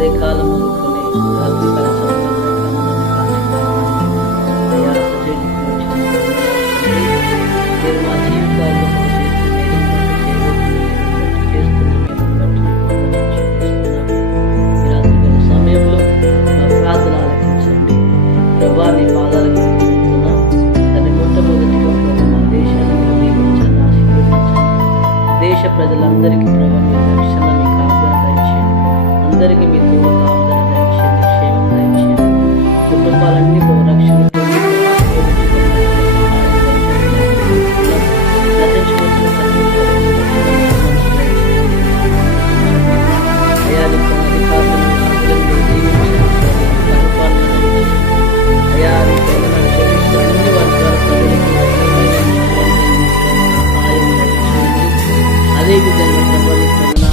ఉదయకాలం మొదలుకొని రాత్రికాల సమయంలో అయ్యా మీరు మా జీవితాల్లో చేస్తున్న రాత్రికాల సమయంలో మా ప్రార్థన ఆలకించండి ప్రభా. నీ పాదాలకు పెడుతున్నాం. దాన్ని మొట్టమొదటిగా ప్రభు మా దేశాన్ని మీరు దీవించండి, ఆశీర్వదించండి. దేశ ప్రజలందరికీ ప్రభు మీ రక్షణ, మీ కాపుదల దయచేయండి. అందరికీ మీ తోడు కాపుదల దయచేయండి, క్షేమం దయచేయండి. కుటుంబాలన్నీ ప్రభు రక్షణతో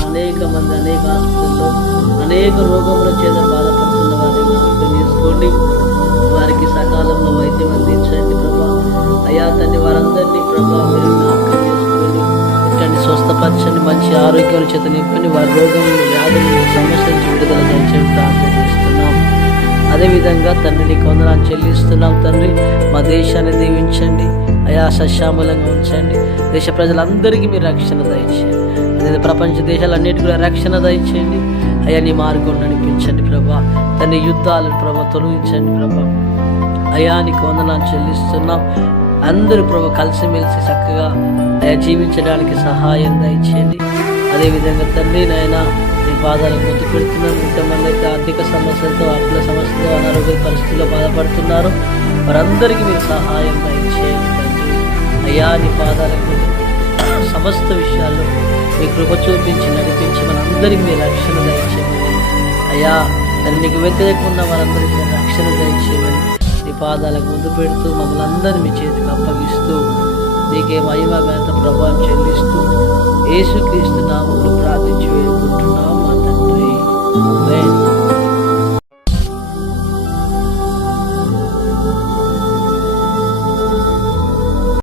అనేక మంది అనేక ఆస్తుల్లో అనేక రోగముల చేత బాధపడుతున్న వారిని అర్థం చేసుకోండి. వారికి సకాలంలో వైద్యం అందించండి ప్రభా. అయ్యా తండ్రి వారందరినీ ప్రభా మీరు జ్ఞాపకం చేసుకోండి, ఇట్లాంటి స్వస్థపరచండి, మంచి ఆరోగ్యాల చేత నింపండి. వారి రోగములు, వ్యాధులు, సమస్య నుంచి విడుదల దయచేసి ప్రార్థన చేస్తున్నాం. అదేవిధంగా తండ్రి నీకు వందనాలు చెల్లిస్తున్నాం. తండ్రి మా దేశాన్ని దీవించండి అయా, సశ్యామూలంగా ఉంచండి. దేశ ప్రజలందరికీ మీరు రక్షణ దయచేయండి. అదే ప్రపంచ దేశాలన్నిటి కూడా రక్షణ దయచేయండి అయ్యా. నీ మార్గం నడిపించండి ప్రభా. తండ్రి యుద్ధాలను ప్రభా తొలగించండి ప్రభా. అయా నీకు వందనాలు చెల్లిస్తున్నాం. అందరూ ప్రభా కలిసిమెలిసి చక్కగా అయా జీవించడానికి సహాయం దయచేయండి. అదేవిధంగా తండ్రి నాయన నీ పాదాలకు ముద్దు పెడుతున్నాం. ఇంతమంది అయితే ఆర్థిక సమస్యలతో, అప్పుల సమస్యలతో, అనారోగ్య పరిస్థితుల్లో బాధపడుతున్నారు. వారందరికీ మీరు సహాయం దయచేయండి తండ్రి. అయ్యా నీ పాదాలకు సమస్త విషయాల్లో మీ కృప చూపించి నడిపించి మనందరికీ మీ రక్షణ దయచేయండి అయ్యా. తను నీకు వ్యతిరేకంగా వారందరికీ మీరు రక్షణ దయచేయమని నీ పాదాలకు ముందు పెడుతూ మమ్మల్ని అందరినీ మీ చేతికి అప్పగిస్తూ నీకే మహిమ ఘనత ప్రభావం చెల్లిస్తూ యేసుక్రీస్తు నామములో ప్రార్థించి